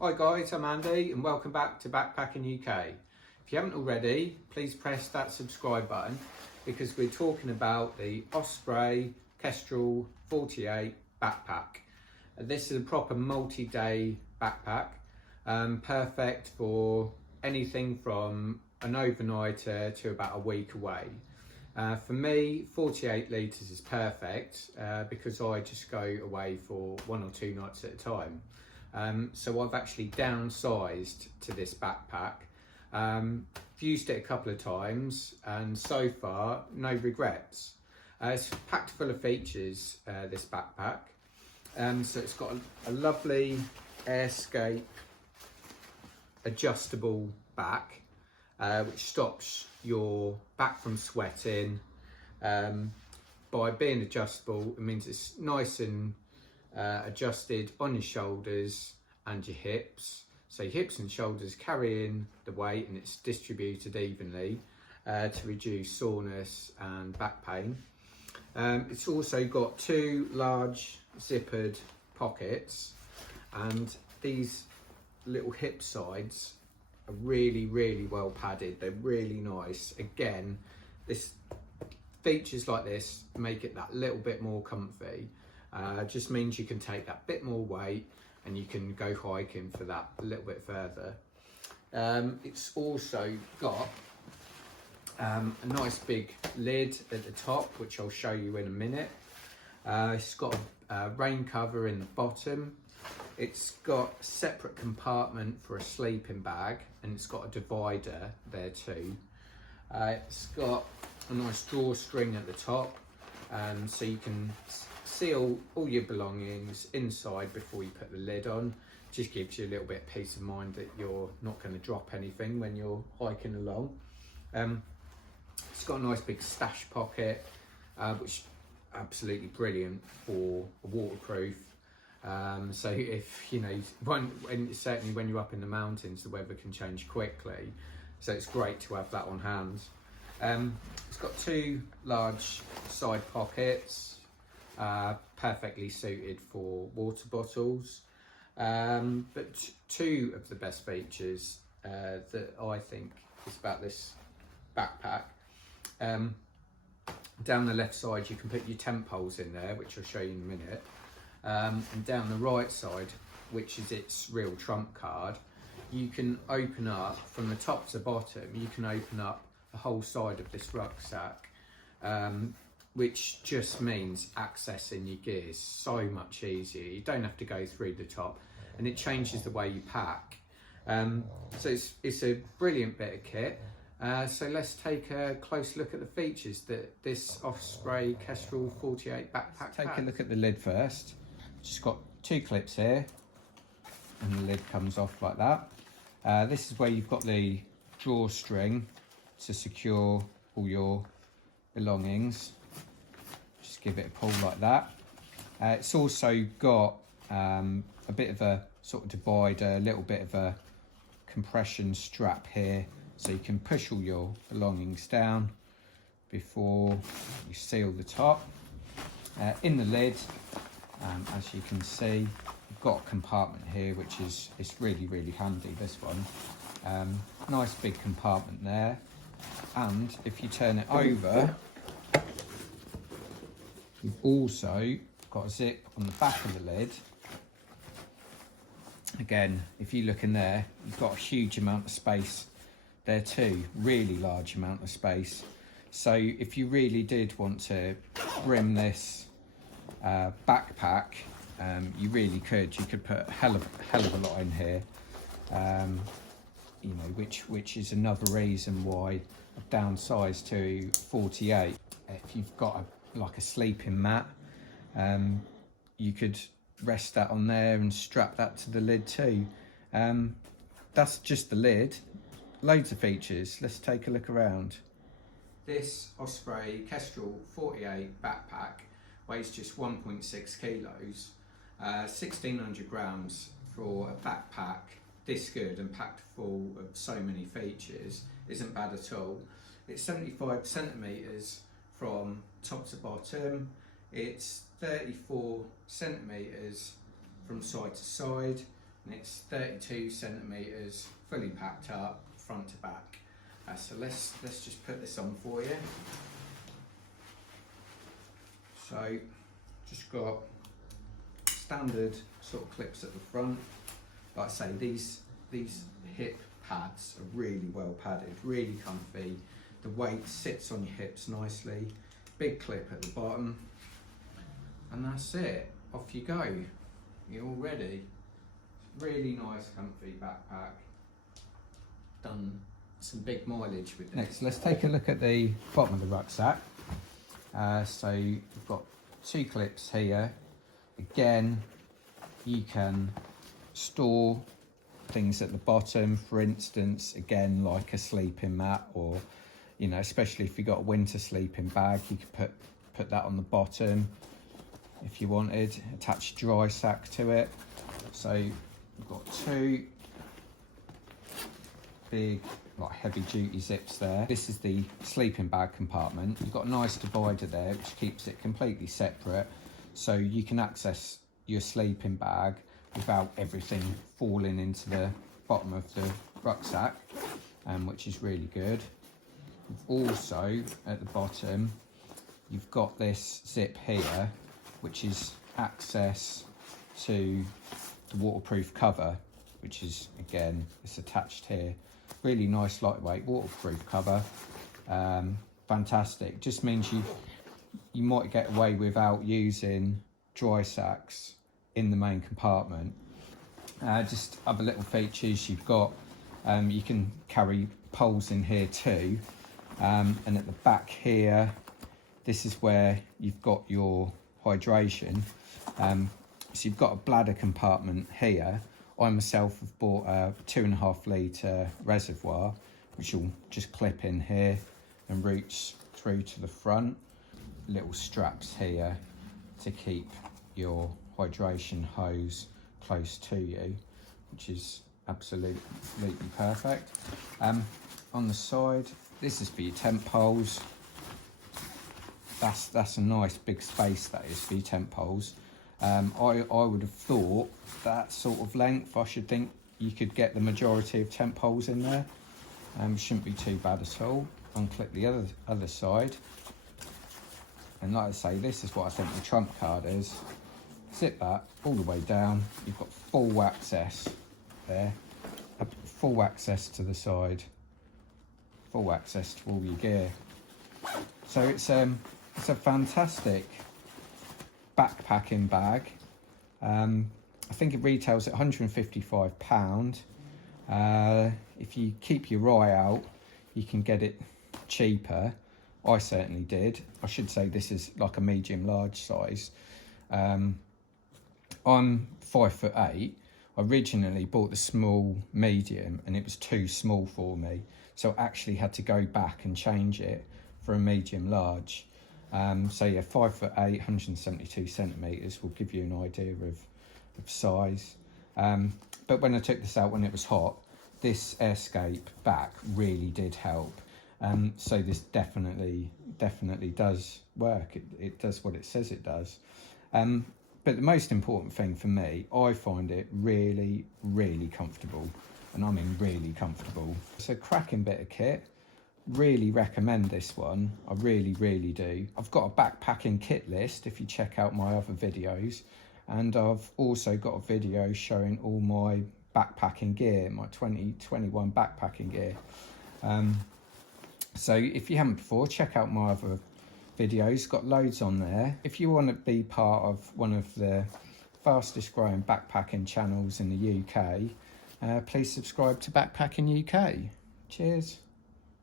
Hi guys, I'm Andy and welcome back to Backpacking UK. If you haven't already, please press that subscribe button because we're talking about the Osprey Kestrel 48 backpack. This is a proper multi-day backpack, perfect for anything from an overnighter to about a week away. For me, 48 litres is perfect because I just go away for 1 or 2 nights at a time. So I've actually downsized to this backpack. Used it a couple of times and so far no regrets. It's packed full of features, this backpack. So it's got a lovely Airscape adjustable back, which stops your back from sweating. By being adjustable, it means it's nice and adjusted on your shoulders and your hips. So your hips and shoulders carrying the weight and it's distributed evenly to reduce soreness and back pain. It's also got 2 large zippered pockets, and these little hip sides are really well padded. They're really nice. Again, features like this make it that little bit more comfy. Just means you can take that bit more weight and you can go hiking for that a little bit further. It's also got a nice big lid at the top, which I'll show you in a minute. It's got a rain cover in the bottom. It's got a separate compartment for a sleeping bag, and it's got a divider there too. It's got a nice drawstring at the top, so you can seal all your belongings inside before you put the lid on. Just gives you a little bit of peace of mind that you're not going to drop anything when you're hiking along. It's got a nice big stash pocket, which is absolutely brilliant for a waterproof. So if you know, certainly when you're up in the mountains, the weather can change quickly. So it's great to have that on hand. It's got 2 large side pockets, perfectly suited for water bottles. But 2 of the best features that I think is about this backpack. Down the left side you can put your tent poles in there, which I'll show you in a minute. And down the right side, which is its real trump card, you can open up from the top to bottom. You can open up the whole side of this rucksack, which just means accessing your gear is so much easier. You don't have to go through the top, and it changes the way you pack. So it's a brilliant bit of kit. So let's take a close look at the features that this Osprey Kestrel 48 backpack has. Take a look at the lid first. Just got 2 clips here, and the lid comes off like that. This is where you've got the drawstring to secure all your belongings. Just give it a pull like that. It's also got a bit of a sort of divider, a little bit of a compression strap here, so you can push all your belongings down before you seal the top. In the lid, as you can see, you've got a compartment here, which is really handy, this one. Nice big compartment there, and if you turn it over, you've also got a zip on the back of the lid. Again, if you look in there, you've got a huge amount of space there too, really large amount of space. So if you really did want to brim this backpack, you really could. You could put a hell of a lot in here, you know, which is another reason why I've downsized to 48. If you've got like a sleeping mat, you could rest that on there and strap that to the lid too. That's just the lid. Loads of features. Let's take a look around. This Osprey Kestrel 48 backpack weighs just 1.6 kilos, 1600 grams for a backpack this good and packed full of so many features isn't bad at all. It's 75 centimetres from top to bottom. It's 34 centimetres from side to side. and it's 32 centimetres, fully packed up, front to back. So let's just put this on for you. So just got standard sort of clips at the front. Like I say, these hip pads are really well padded, really comfy. The weight sits on your hips nicely. Big clip at the bottom, and that's it. Off you go. You're all ready. Really nice, comfy backpack. Done some big mileage with it. Next, let's take a look at the bottom of the rucksack. So you've got 2 clips here. Again, you can store things at the bottom, for instance, again, like a sleeping mat, or, you know, especially if you've got a winter sleeping bag, you could put that on the bottom if you wanted. Attach a dry sack to it. So you've got 2 big, like, heavy duty zips there. This is the sleeping bag compartment. You've got a nice divider there which keeps it completely separate, so you can access your sleeping bag without everything falling into the bottom of the rucksack, which is really good. You've also, at the bottom, you've got this zip here, which is access to the waterproof cover, which is, again, it's attached here. Really nice, lightweight, waterproof cover. Fantastic. Just means you might get away without using dry sacks in the main compartment. Just other little features you've got, you can carry poles in here too, and at the back here, this is where you've got your hydration. So you've got a bladder compartment here. I myself have bought a 2.5 litre reservoir, which will just clip in here and routes through to the front. Little straps here to keep your hydration hose close to you, which is absolutely perfect. On the side, this is for your tent poles. That's a nice big space, that is, for your tent poles. I would have thought that sort of length, I should think you could get the majority of tent poles in there. Shouldn't be too bad at all. Unclip the other side, and like I say, this is what I think the trump card is. Zip that all the way down. You've got full access there, full access to the side, full access to all your gear. So it's a fantastic backpacking bag. I think it retails at £155. If you keep your eye out, you can get it cheaper. I certainly did. I should say this is like a medium large size. I'm 5'8". I originally bought the small medium and it was too small for me, so I actually had to go back and change it for a medium large. So yeah, 5'8", 172 centimetres will give you an idea of size. But when I took this out when it was hot, this Airscape back really did help. So this definitely does work. It does what it says it does. But the most important thing for me, I find it really, really comfortable. And I mean really comfortable. It's a cracking bit of kit. Really recommend this one. I really, really do. I've got a backpacking kit list if you check out my other videos. And I've also got a video showing all my backpacking gear, my 2021 backpacking gear. So if you haven't before, check out my other videos, got loads on there. If you want to be part of one of the fastest growing backpacking channels in the UK, please subscribe to Backpacking UK. Cheers.